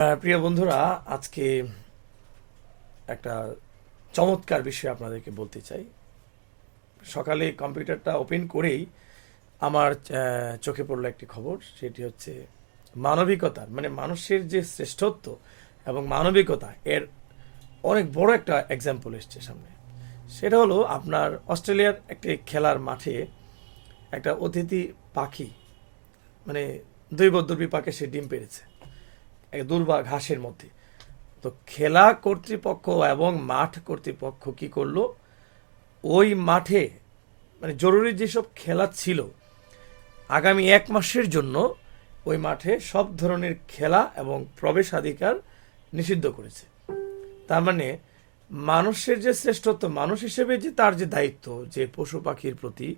প্রিয় বন্ধুরা, আজকে একটা চমৎকার বিষয় আপনাদেরকে বলতে চাই। সকালে কম্পিউটারটা ওপেন করেই আমার চোখে পড়লো একটি খবর। সেটি হচ্ছে মানবিকতার, মানে মানুষের যে শ্রেষ্ঠত্ব এবং মানবিকতা এর অনেক বড় একটা এক্সাম্পল এসছে সামনে। সেটা হলো আপনার অস্ট্রেলিয়ার একটি খেলার মাঠে একটা অতিথি পাখি, মানে দৈব দুর্বিপাকে সে ডিম পেড়েছে এক দুর্বা ঘাসের মধ্যে। তো খেলা কর্তৃপক্ষ এবং মাঠ কর্তৃপক্ষ কি করলো, ওই মাঠে মানে জরুরি যেসব খেলা ছিল আগামী 1 মাসের জন্য ওই মাঠে সব ধরনের খেলা এবং প্রবেশাধিকার নিষিদ্ধ করেছে। তার মানে মানুষের যে শ্রেষ্ঠত্ব, মানুষ হিসেবে যে তার যে দায়িত্ব, যে পশু পাখির প্রতি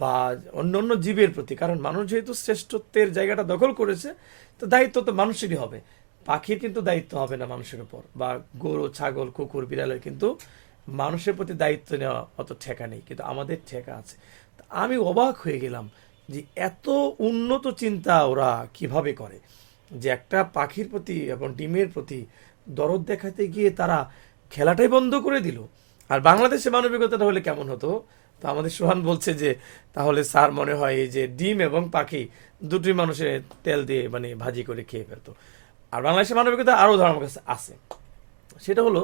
বা অন্য অন্য জীবের প্রতি, কারণ মানুষ যেহেতু শ্রেষ্ঠত্বের জায়গাটা দখল করেছে, তো দায়িত্ব তো মানুষেরই হবে। পাখির কিন্তু দায়িত্ব হবে না মানুষের উপর, বা গরু ছাগল কুকুর বিড়ালের কিন্তু মানুষের প্রতি দায়িত্ব নেওয়া অত ঠেকা নেই, কিন্তু আমাদের ঠেকা আছে। আমি অবাক হয়ে গেলাম যে এত উন্নত চিন্তা ওরা কিভাবে করে, যে একটা পাখির প্রতি এবং ডিমের প্রতি দরদ দেখাতে গিয়ে তারা খেলাটাই বন্ধ করে দিল। আর বাংলাদেশে মানবিকতাটা হলে কেমন হতো? তো আমাদের সোহান বলছে যে তাহলে স্যার মনে হয় এই যে ডিম এবং পাখি দুটি মানুষের তেল দিয়ে মানে ভাজি করে খেয়ে ফেলতো। আর বাংলাদেশের মানবিকতা আরও উদাহরণ আমার কাছে আছে। সেটা হলো,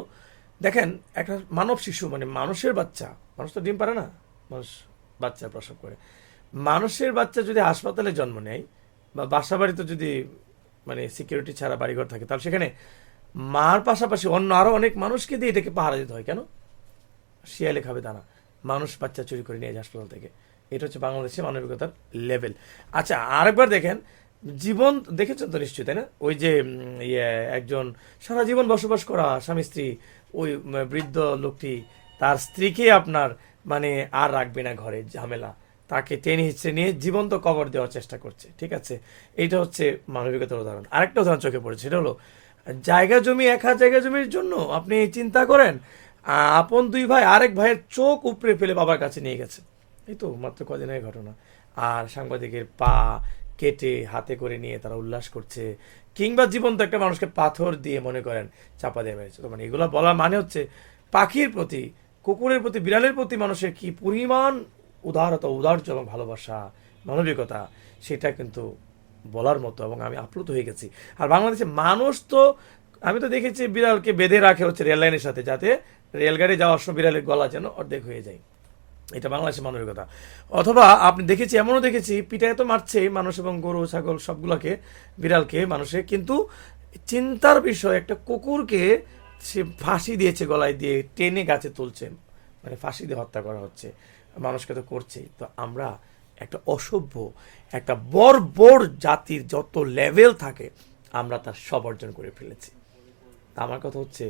দেখেন, একটা মানব শিশু মানে মানুষের বাচ্চা, মানুষ তো ডিম পারে না, মানুষ বাচ্চা প্রসব করে। মানুষের বাচ্চা যদি হাসপাতালে জন্ম নেয় বা বাসা বাড়িতে যদি মানে সিকিউরিটি ছাড়া বাড়িঘর থাকে, তাহলে সেখানে মার পাশাপাশি অন্য আরো অনেক মানুষকে দিয়ে এটাকে পাহারা দিতে হয় কেন? শিয়ালে খাবে দানা, মানুষ বাচ্চা চুরি করে নিয়ে যায় হাসপাতাল থেকে। এটা হচ্ছে বাংলাদেশের মানবিকতার লেভেল। আচ্ছা, আরেকবার দেখেন, জীবন দেখেছেন তো নিশ্চয়ই, তাই না? ওই যে একজন সারা জীবন বসবাস করা স্বামী স্ত্রী, ওই বৃদ্ধ লোকটি তার স্ত্রীকে আপনার মানে আর রাখবে না ঘরে, ঝামেলা, তাকে টেনে হিচড়ে নিয়ে জীবন্ত কবর দেওয়ার চেষ্টা করছে। ঠিক আছে, এইটা হচ্ছে মানবিকতার উদাহরণ। আরেকটা উদাহরণ চোখে পড়েছে, সেটা হলো জায়গা জমি, 1 হাত জায়গা জমির জন্য আপনি চিন্তা করেন, আপন দুই ভাই আরেক ভাইয়ের চোখ উপড়ে ফেলে বাবার কাছে নিয়ে গেছে। এই তো মাত্র কদিনের ঘটনা। আর সাংবাদিকের পা কেটে হাতে করে নিয়ে তারা উল্লাস করছে, কিংবা জীবন্ত একটা মানুষকে পাথর দিয়ে মনে করেন চাপা দিয়ে মেরেছে। তো মানে এগুলো বলার মানে হচ্ছে পাখির প্রতি, কুকুরের প্রতি, বিড়ালের প্রতি মানুষের কি পরিমাণ উদারতা, উদার্য এবং ভালোবাসা, মানবিকতা, সেটা কিন্তু বলার মতো। এবং আমি আপ্লুত হয়ে গেছি। আর বাংলাদেশে মানুষ তো, আমি তো দেখেছি বিড়ালকে বেঁধে রাখে হচ্ছে রেল লাইনের সাথে, যাতে রেলগাড়ি যাওয়ার সময় বিড়ালের গলা যেন অর্ধেক হয়ে যায়। এটা বাংলাদেশের মানবিকতা। অথবা আপনি দেখেছি, এমনও দেখেছি, পিটায় তো মারছে মানুষ এবং গরু ছাগল সবগুলোকে, বিড়ালকে মানুষে, কিন্তু চিন্তার বিষয় একটা কুকুরকে সে ফাঁসি দিয়েছে, গলায় দিয়ে টেনে গাছে তুলছে, মানে ফাঁসি দিয়ে হত্যা করা হচ্ছে। মানুষকে তো করছেই। তো আমরা একটা অসভ্য, একটা বর্বর জাতির যত লেভেল থাকে আমরা তার সব অর্জন করে ফেলেছি। তা আমার কথা হচ্ছে,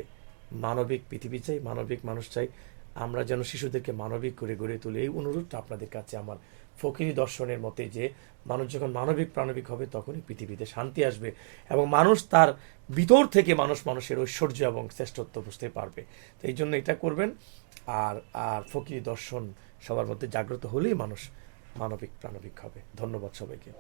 মানবিক পৃথিবী চাই, মানবিক মানুষ চাই। আমরা যেন শিশুদেরকে মানবিক করে গড়ে তুলি, এই অনুরোধটা আপনাদের কাছে আমার। ফকিরি দর্শনের মতে যে মানুষ যখন মানবিক প্রাণবিক হবে তখনই পৃথিবীতে শান্তি আসবে, এবং মানুষ তার ভিতর থেকে মানুষের ঐশ্বর্য এবং শ্রেষ্ঠত্ব বুঝতে পারবে। তো এই জন্য এটা করবেন। আর আর ফকিরি দর্শন সবার মধ্যে জাগ্রত হলেই মানুষ মানবিক প্রাণবিক হবে। ধন্যবাদ সবাইকে।